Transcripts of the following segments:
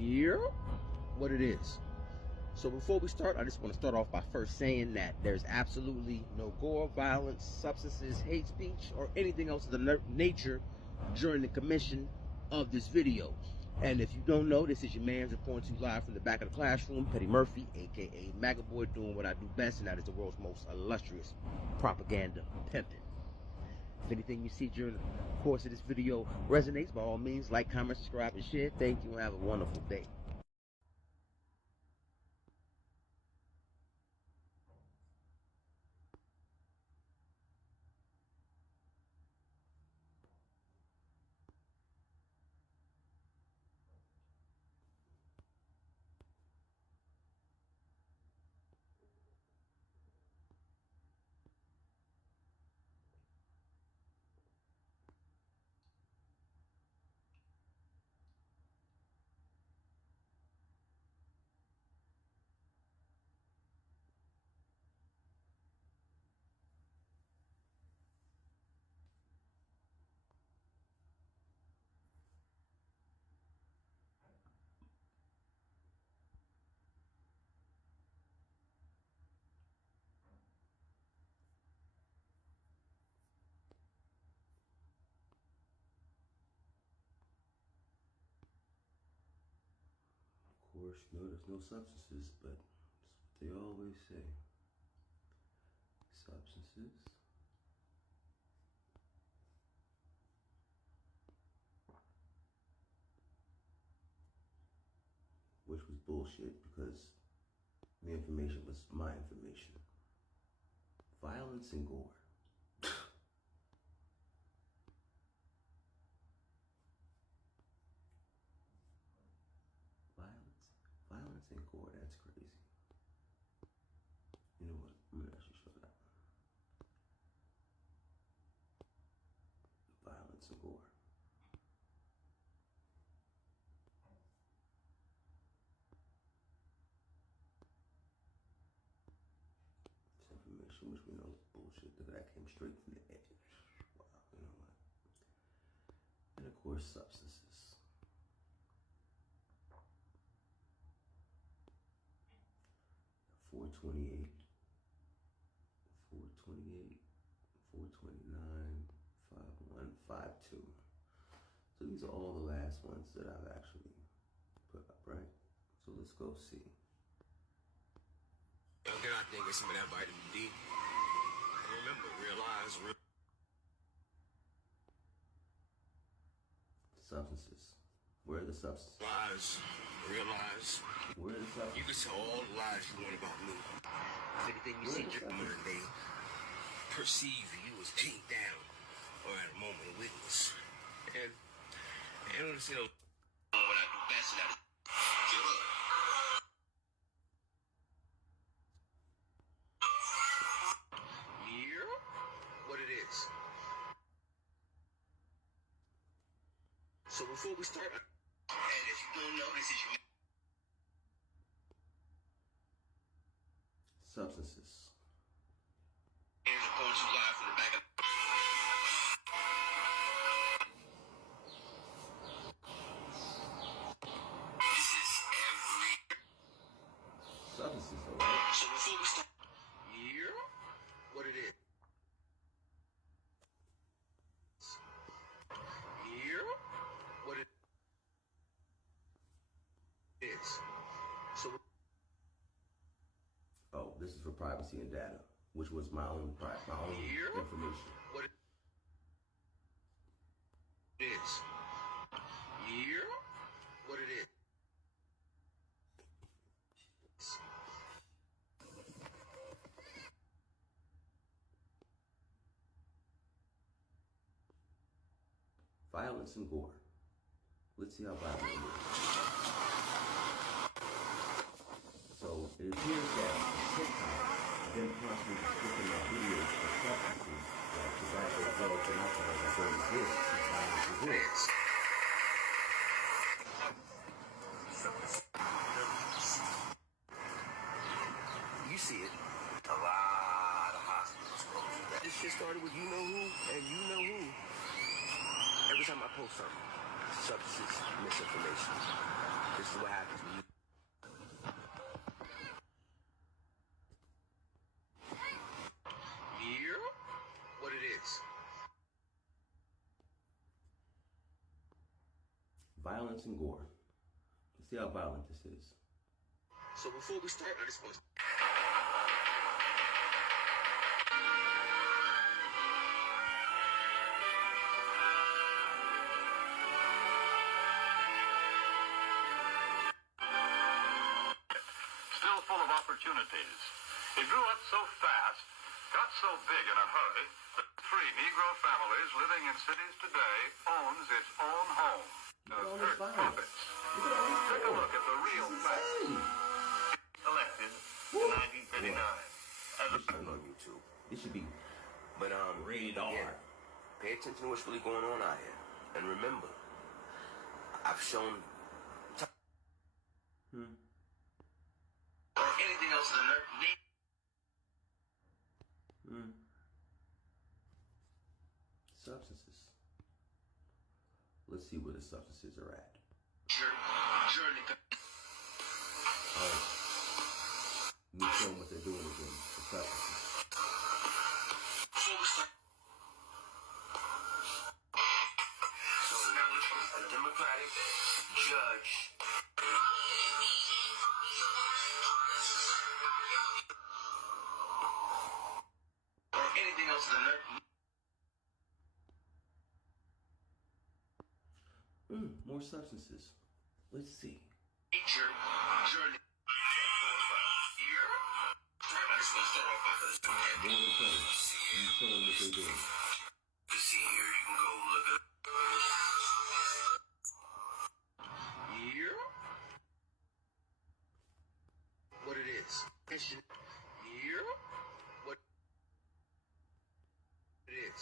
Yeah, what it is. So before we start, I just want to start off by first saying that there's absolutely no gore, violence, substances, hate speech, or anything else of the nature during the commission of this video. And if you don't know, this is your man's reporting to you live from the back of the classroom, Petty Murphy, aka Maga Boy, doing what I do best, and that is the world's most illustrious propaganda pimping. If anything you see during the course of this video resonates, by all means, like, comment, subscribe, and share. Thank you, and have a wonderful day. Of course, you know, there's no substances, but that's what they always say. Substances. Which was bullshit because the information was my information. Violence and gore. Violence and gore, that's crazy. You know what? I'm gonna actually show that. Violence and gore. This information, which we know is bullshit, that came straight from the edge. Wow, you know what? And of course, substances. 428, 428, 429, 5152. So these are all the last ones that I've actually put up, right? So let's go see. Then I think it's some of that vitamin D. Remember, realize. Substances. Where are the substances? Realize. Where are the substances? You can tell all the lies you want about me. If anything you see during they perceive you as pinned down or at a moment of weakness. And you know what I do best, and that is give up. Yeah, what it is. So before we start, and if you don't know, this is your substances. man's reporting to you live from the back of Substances, alright? So before we start, yeah, what it is. Yeah, what it is. So Oh, this is for privacy and data, which was my own information. what it is. Yeah, what it is. Violence and gore. Let's see how violent it is. So it appears that TikTok then constantly descripting our videos for substances like tobacco, drugs, and alcohol as well as this, and violence and gore. You see it. A lot of hospitals closed. This shit started with you know who and you know who. Every time I post something, substance misinformation. This is what happens when you. Hear what it is. Violence and gore. Let's see how violent this is. So before we start, I just want to. Still full of opportunities. It grew up so fast, got so big in a hurry, that 3 Negro families living in cities today owns its own home. Look at all Hurt this violence. profits. Look at all this Take a gore. look at the real This is facts. insane. Elected in 1939. I'm on YouTube. This should be But rated again, R. pay attention to what's really going on out here, and remember, I've shown. Or anything else in the Substances. Let's see where the substances are at. journey. Alright. Me showing what they're doing again. The substances. Before we start, so a Democratic judge. Or anything else in the More substances. Let's see. nature journey. More of the same. You showing what they're doing. You see here, you can go look at here. What it is. Question here. What it is.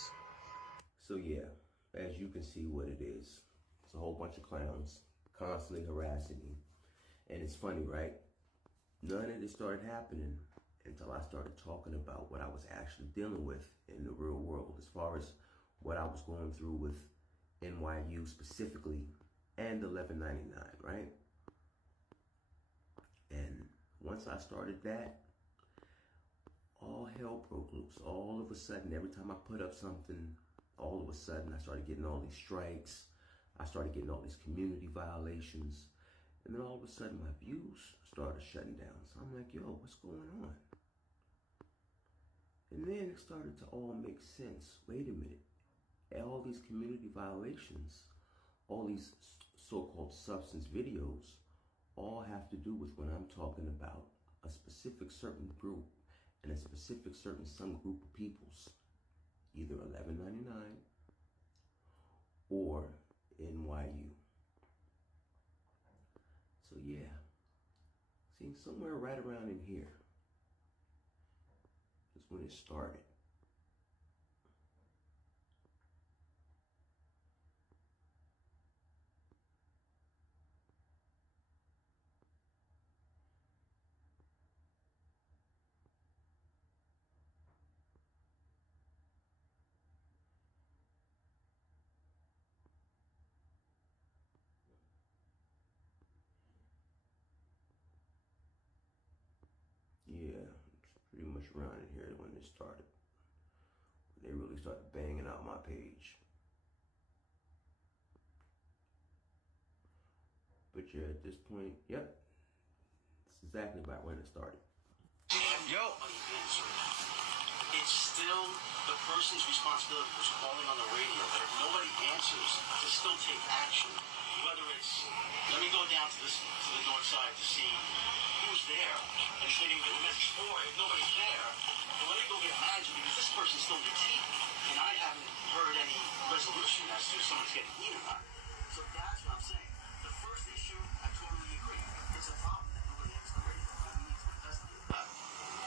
So yeah, as you can see what it is. It's a whole bunch of clowns constantly harassing me. And it's funny, right? None of this started happening until I started talking about what I was actually dealing with in the real world, as far as what I was going through with NYU specifically and 1199, right? And once I started that, all hell broke loose. All of a sudden, every time I put up something, all of a sudden I started getting all these strikes. I started getting all these community violations. And then all of a sudden my views started shutting down. So I'm like, yo, what's going on? And then it started to all make sense. Wait a minute. All these community violations, all these so-called substance videos, all have to do with when I'm talking about a specific certain group and a specific certain some group of peoples, either 1199 or NYU. So yeah, see, somewhere right around in here is when it started. Yeah, it's pretty much around in here when it started. They really started banging out my page. But yeah, at this point, yep, it's exactly about when it started. Yo, it's still the person's responsibility who's calling on the radio that if nobody answers, to still take action. Whether it's, let me go down to the north side to see who's there, and if they didn't get a message, or if nobody's there, then let me go get a manager because this person's still detained, and I haven't heard any resolution as to if someone's getting heat or not. So that's what I'm saying. The first issue, I totally agree. It's a problem that nobody has the radio, and we need to investigate that.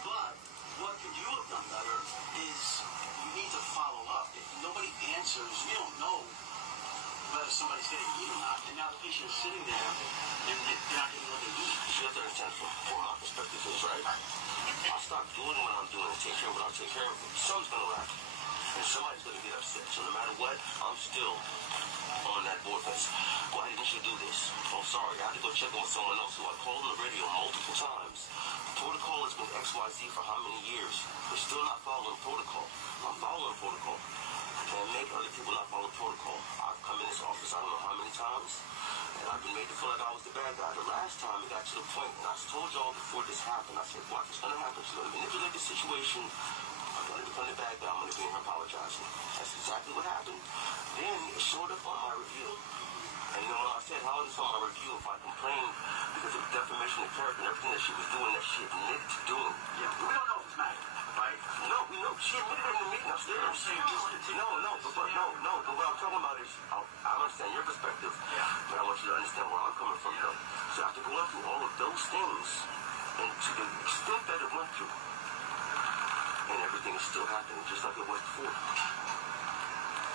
But what could you have done better is you need to follow up. If nobody answers, we don't know whether somebody's getting heat or not, and now the patient is sitting there and they're not getting what they need. You have to understand from our perspective is, right? I'll stop doing what I'm doing and take care of what I'll take care of. Someone's gonna laugh. And somebody's going to get upset. So no matter what, I'm still on that board face. Why didn't you do this? Oh, sorry, I had to go check on someone else who I called on the radio multiple times. Protocol has been XYZ for how many years? They're still not following protocol. I'm following protocol. And make other people not follow protocol. I've come in this office I don't know how many times, and I've been made to feel like I was the bad guy. The last time it got to the point, and I told y'all before this happened, I said, watch what's going to happen. She's going to manipulate the situation. I'm going to become the bad guy. I'm going to be here apologizing. That's exactly what happened. Then it showed up on my review. And then when I said, how is this on my review if I complained because of defamation of character and everything that she was doing that she admitted to doing? Yeah, we don't know if it's Maggie, right? No, we know. She admitted it in the meeting upstairs. But what I'm talking about is, I understand your perspective, but I want you to understand where I'm coming from, though. So after going through all of those things, and to the extent that it went through, and everything is still happening just like it was before.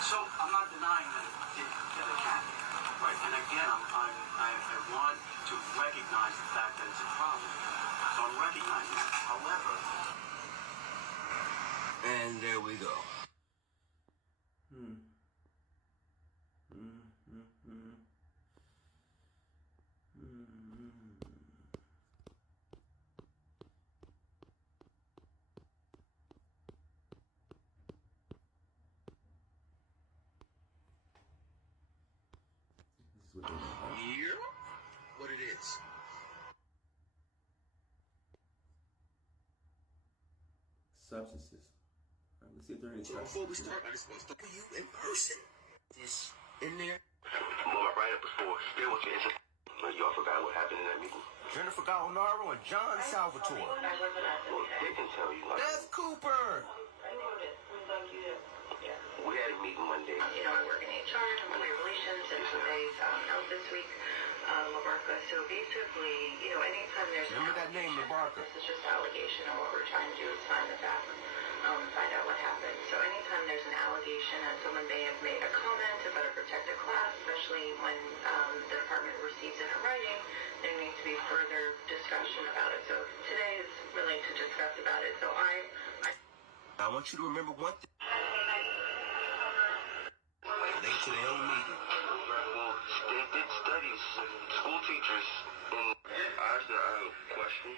So I'm not denying that it can, right? And again, I want to recognize the fact that it's a problem. So I'm recognizing it. However, And there we go. This is what they want. Here, what it is. Substances. All right, let's see if there are any So before we substances. start, I just want to start with you in person. This in there. Well, my write-up before, still with your y'all forgot what happened in that meeting. Jennifer Gallinaro and John Salvatore. Well, they can tell you. Like, Beth Cooper. we had a meeting one day. You know, I work in HR and public relations, and today's out this week, LaBarca. So basically, you know, anytime there's Remember that name, LaBarca. this is just allegation, and what we're trying to do is find the facts, find out what happened. So anytime there's an allegation and someone may have made a comment about a protected class, especially when the department receives it in writing, there needs to be further discussion about it. So today is really to discuss about it. So I want you to remember one thing. Late to their own meeting. Well, they did studies, school teachers, and I have a question.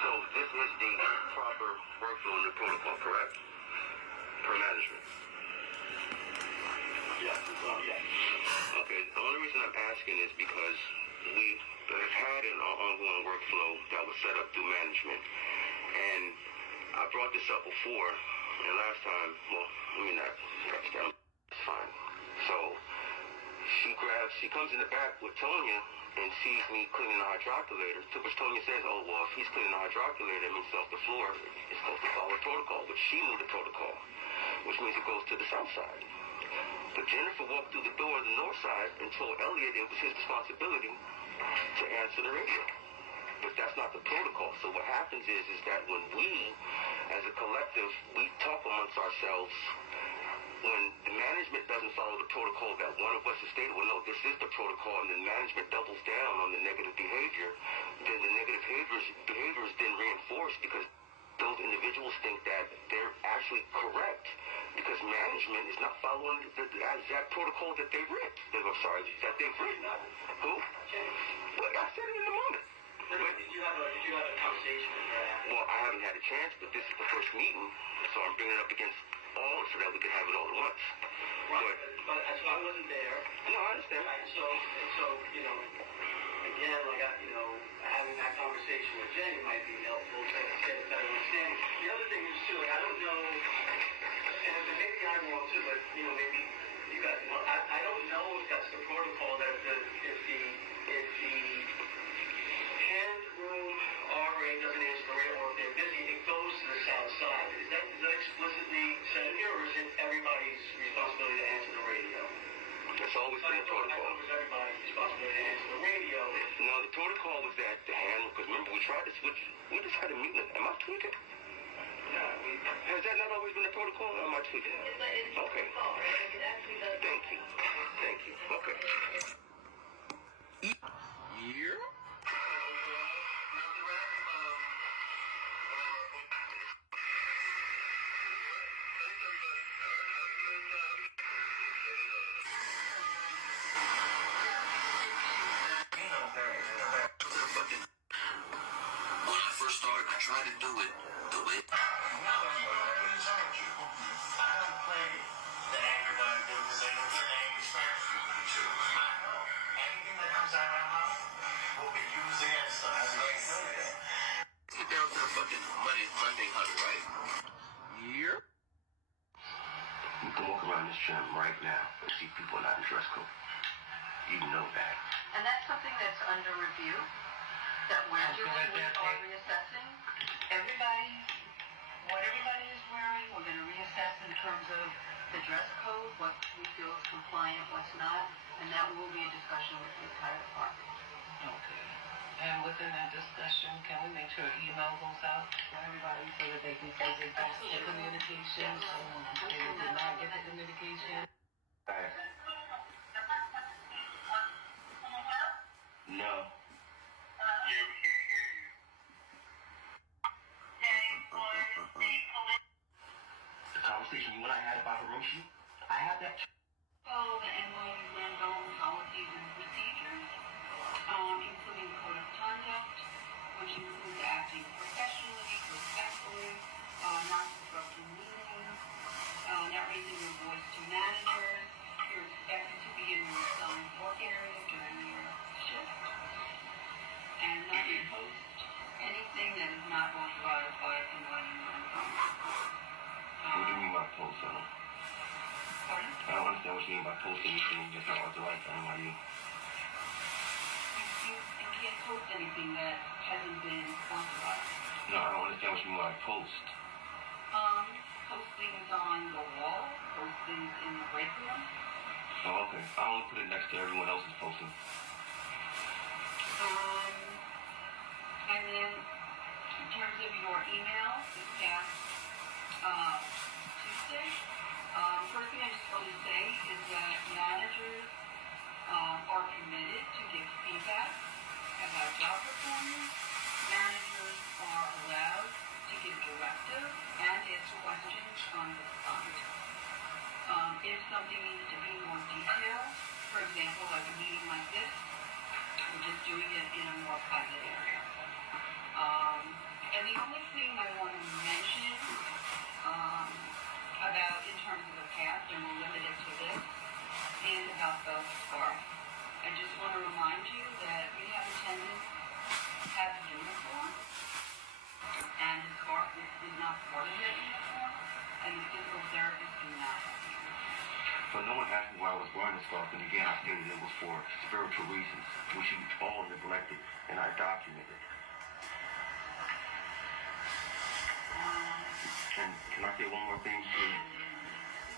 So this is the proper workflow in the protocol, correct? For management. yes, yeah. Okay, the only reason I'm asking is because we have had an ongoing workflow that was set up through management. And I brought this up before, and last time, well, let me not touch that. It's fine. So she comes in the back with Tonya and sees me cleaning the hydrocollator. To which Tonya says, oh, well, if he's cleaning the hydrocollator, that means off the floor, it's supposed to follow protocol, which she knew the protocol, which means it goes to the south side. But Jennifer walked through the door on the north side and told Elliot it was his responsibility to answer the radio. But that's not the protocol. So what happens is that when we, as a collective, we talk amongst ourselves, when the management doesn't follow the protocol that one of us has stated, well, no, this is the protocol, and then management doubles down on the negative behavior, then the negative behavior is then reinforced because those individuals think that they're actually correct because management is not following the exact protocol that they've written. That they've written. Who? Well, I said it in the moment. Did you have a conversation with her after? Well, I haven't had a chance, but this is the first meeting, so I'm bringing it up against all so that we can have it all at once. Right, but so I wasn't there. No, I understand. Right, so you know, again, like having that conversation with Jen might be helpful to get a better understanding. The other thing is too, like, I don't know, and maybe I'm wrong too, but you know, maybe you guys know. I don't know if that's the protocol that if the hand room RA doesn't answer the radio, or if they're busy, it goes to the south side. Is that explicitly said here, or is it everybody's responsibility to answer the radio? It's always been the protocol. It was everybody's responsibility to answer the radio. No, the protocol was that the hand, because remember, we tried to switch, we just had a meeting. Am I tweaking? Has that not always been the protocol, or am I tweaking? Okay. Thank you. Okay. Here. try to do it the way. I don't play the anger that I do because I know it's an angry spirit for you too. I know. Anything that comes out of my mouth will be used against us. Get down to the fucking Monday huddle, right? Yep. You can walk around this gym right now and see people not in dress code. You know that. And that's something that's under review, that we're reassessing. What everybody is wearing, we're going to reassess in terms of the dress code, what we feel is compliant, what's not, and that will be a discussion with the entire department. Okay. And within that discussion, can we make sure email goes out to everybody so that they can say they got the communication, so they did not get the communication? No. The conversation you and I had about Hiroshi, I had that. Follow the NYU Langone policies and procedures, including code of conduct, which includes acting professionally, respectfully, not disrupting meetings, not raising your voice to managers. You're expected to be in your assigned work area during your shift, and not to post anything that is not authorized by NYU Langone. What do you mean by post, Anna? Pardon? I don't understand what you mean by post anything that's not authorized by NYU. You can't post anything that hasn't been authorized. No, I don't understand what you mean by post. Postings on the wall, postings in the break room. Oh, okay. I only put it next to everyone else's posting. And then in terms of your email this past Tuesday, first thing I'm supposed to say is that managers are permitted to give feedback about job performance. Managers are allowed to give directive and answer questions on the spot. If something needs to be more detailed, for example, like a meeting like this, we're just doing it in a more private area. And the only thing I want to mention about in terms of the past, and we're limited to this, is about the scarf. I just want to remind you that we have attendants have a uniform, and the scarf is not part of that uniform, and the physical therapists do not have a uniform. So no one asked me why I was wearing the scarf, and again I stated it was for spiritual reasons, which you all neglected, and I documented. And can I say one more thing, please?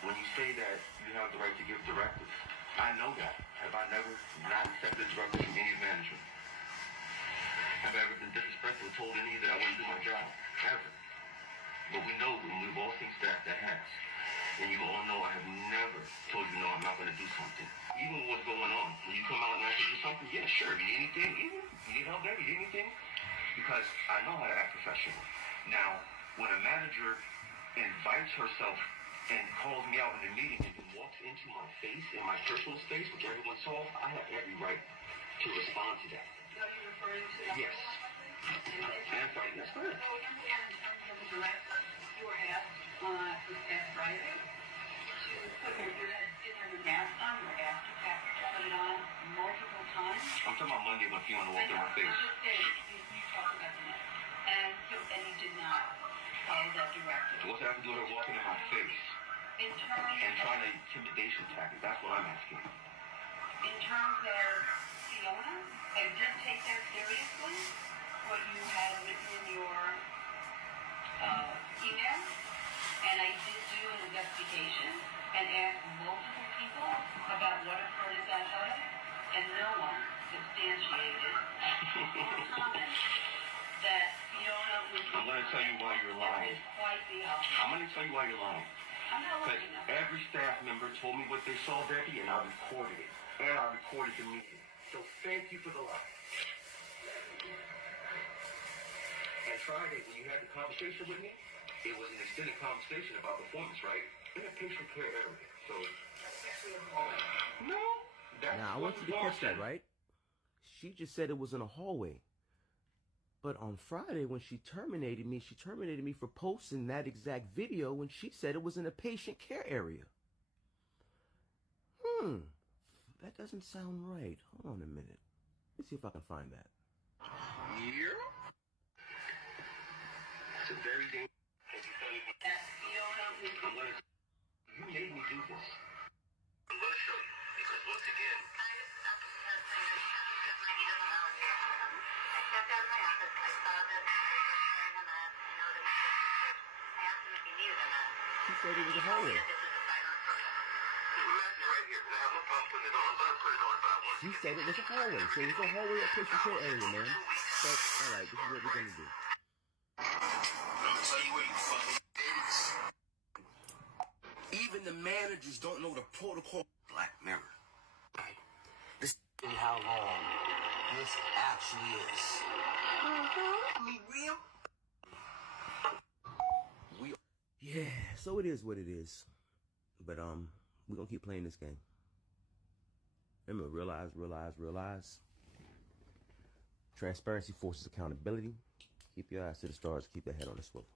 When you say that you have the right to give directives, I know that. Have I never not accepted directives from any manager? Have I ever been disrespectful and told any that I wouldn't do my job? Ever. But we know, and we've all seen staff that has. And you all know I have never told you, no, I'm not going to do something. Even what's going on. When you come out and ask me to do something, yeah, sure. You need anything? Even? You need help there? You need anything? Because I know how to act professional. Now, when a manager invites herself and calls me out in a meeting and then walks into my face, in my personal space, which everyone saw, I have every right to respond to that. So you're referring to that? Yes. And fighting, that's good. So number one, in terms of the directive, you were asked this past Friday to put your mask on. You were asked to put it on multiple times. I'm talking about Monday when Fiona walked in my face. You talked about the mask. And you did not follow that directive. What's that have to do with her walking in my face? In terms And trying to intimidation tactic, that's what I'm asking. In terms of Fiona, I did take that seriously, what you had written in your email, and I did do an investigation and asked multiple people about what occurred at that huddle, and no one substantiated or commented that Fiona was... I'm going to tell you why you're lying. Quite the opposite. I'm going to tell you why you're lying. I'm not Because looking at every staff member told me what they saw, Becky, and I recorded it. And I recorded the meeting. So thank you for the lie. And Friday, when you had the conversation with me, it was an extended conversation about performance, right? In a patient care area. So, no. Now, I want you to catch that, right? She just said it was in a hallway. But on Friday, when she terminated me for posting that exact video when she said it was in a patient care area. That doesn't sound right. Hold on a minute. Let's see if I can find that. Yeah. It's a very dangerous. You made me do this. I'm going to show you. Because once again, She said it was a hallway. She said it was a hallway. So it was a hallway at patient care area, man. But, alright, this is what we're gonna do. I'll tell you what, you fucking idiots. Even the managers don't know the protocol. Black Mirror. Right? This is how long this actually is. I mean, real. Yeah, so it is what it is. But we're gonna keep playing this game. Remember, realize. Transparency forces accountability. Keep your eyes to the stars, keep your head on the swivel.